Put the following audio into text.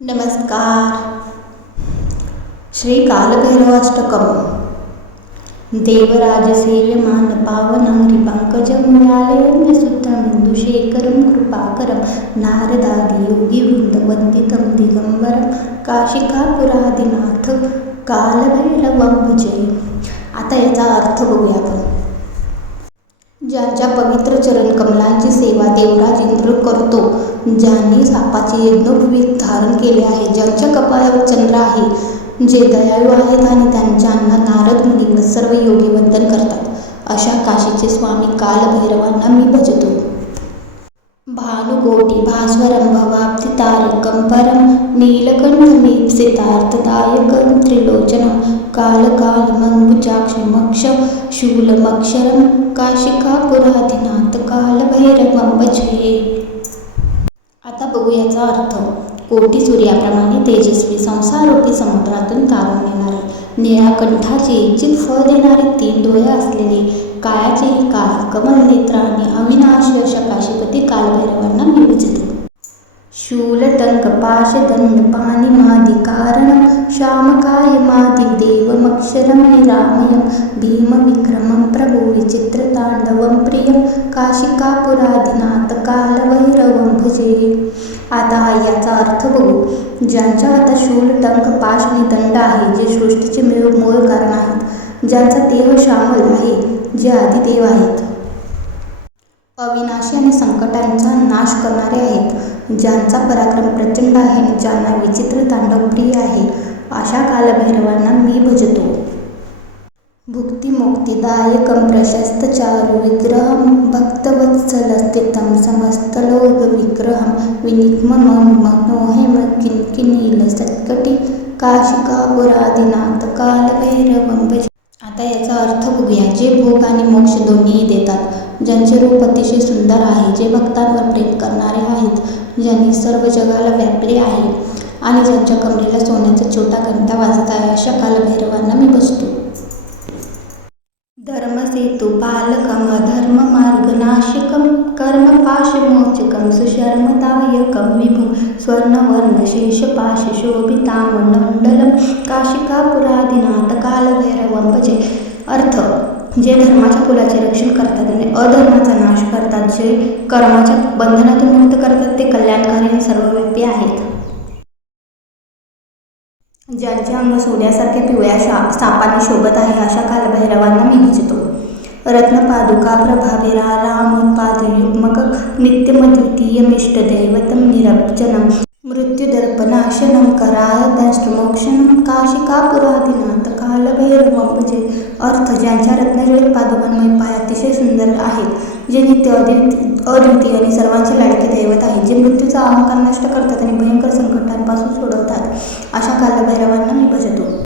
नमस्कार. श्री कालभैरवाष्टकम. देवराजसेव्यमान पावनांघ्रि पंकजं व्यालयन्यसूत्रमिन्दुशेखरं कृपाकरं नारदादियोगिवृन्दवन्दितं दिगम्बरं काशिकापुरादिनाथ कालभैरवं भजे. आता याचा अर्थ बघूया आपण. ज्यांच्या पवित्र चरणकमलांची सेवा देवराज इंद्र करतो, ज्यांनी सापाचे यज्ञभूमी धारण केले आहे, ज्यांच्या कपाळावर चंद्र आहे, जे दयाळू आहेत आणि ज्यांना नारद मुनी व सर्व योगी वंदन करतात, अशा काशीचे स्वामी कालभैरवांना मी भजतो. भानुकोटी भास्वरं भवाब्धितारकं परं नीलकण्ठमीप्सितार्थदायकं त्रिलोचनं कालकालमङ्गुजाक्षमक्षशूलमक्षरं काशिकापुरादिनाथ कालभैरवं भजे. आता बघू याचा अर्थ. कोटी सूर्याप्रमाणे तेजस्वी, संसाररूपी समुद्रातून तारून येणारे, निळ्या कंठाचे इच्छित फळ देणारे, 3 डोळे असलेले, कायाचेही काल, कमल नेत्र आणि अविनाशी अशा काशीपती कालभैरवांना मी भजतो. शूलटंक पाशदंड पाणिमादिकारणं श्यामकायमादिदेवमक्षरं निरामयं भीमविक्रमं प्रभो विचित्रताण्डवं प्रियं काशिकापुरादिनाथ कालभैरवं भजे. आता याचा अर्थ बघू. ज्यांच्या हातात शूल, टंक, पाश आणि दंड आहे, जे सृष्टीचे मूळ कारण आहेत, ज्यांचा देह श्यामल आहे, जे आदिदेव आहेत, अविनाशी आणि संकटांचा नाश करणारे आहेत, ज्यांचा पराक्रम प्रचंड आहे आणि ज्यांना विचित्र तांडव प्रिय आहे, अशा कालभैरवांना मी भजतो. भुक्तिमुक्तिदायकं प्रशस्तचारु विग्रहं भक्तवत्सलस्थितं समस्तलोकविग्रहं विनिग्ममनोहेम किंकिणीलसत्कटी काशिकापुरादिनाथ कालभैरवं भजे. आता याचा अर्थ बघूया. जे भोग आणि मोक्ष दोन्हीही देतात, ज्यांचे रूप अतिशय सुंदर आहे, जे भक्तांवर प्रेम करणारे आहेत, ज्यांनी सर्व जगाला व्यापले आहे आणि ज्यांच्या कमरेला सोन्याचा छोटा घंटा वाजत आहे, अशा कालभैरवांना मी भजतो. धर्मसेतुपालकं अधर्ममार्गनाशकं कर्मपाशमोचकं सुशर्मदायकं विभुं स्वर्णवर्णशेषपाशशोभितामण्डलं काशिकापुरादिनाथ कालभैरवं भजे. अर्थ. जे धर्माच्या कुलाचे रक्षण करतात आणि अधर्माचा नाश करतात, जे कर्माच्या बंधनातून मुक्त करतात, ते कल्याणकारी आणि सर्वव्यापी आहेत. ज्यांचे अंग सोन्यासारख्या पिवळ्या सापाने शोभत आहे, अशा कालभैरवांना मी भजतो. रत्नपादुका प्रभाविरा रामपादयुग्मक नित्यमद्वितीयमिष्टदैवतं निरञ्जनं मृत्युदर्पनाशनं कराळदंष्ट्रमोक्षणं काशिकापुरादिनाथ कालभैरवं भजे. अर्थ. ज्यांच्या रत्नजडित पादुकांमय पाय अतिशय सुंदर आहेत, जे नित्य अद्वितीय आणि सर्वांचे लाडके दैवत आहेत, जे मृत्यूचा अहंकार नष्ट करतात आणि भयंकर संकटांपासून सोडवतात, अशा कालभैरवांना मी भजतो.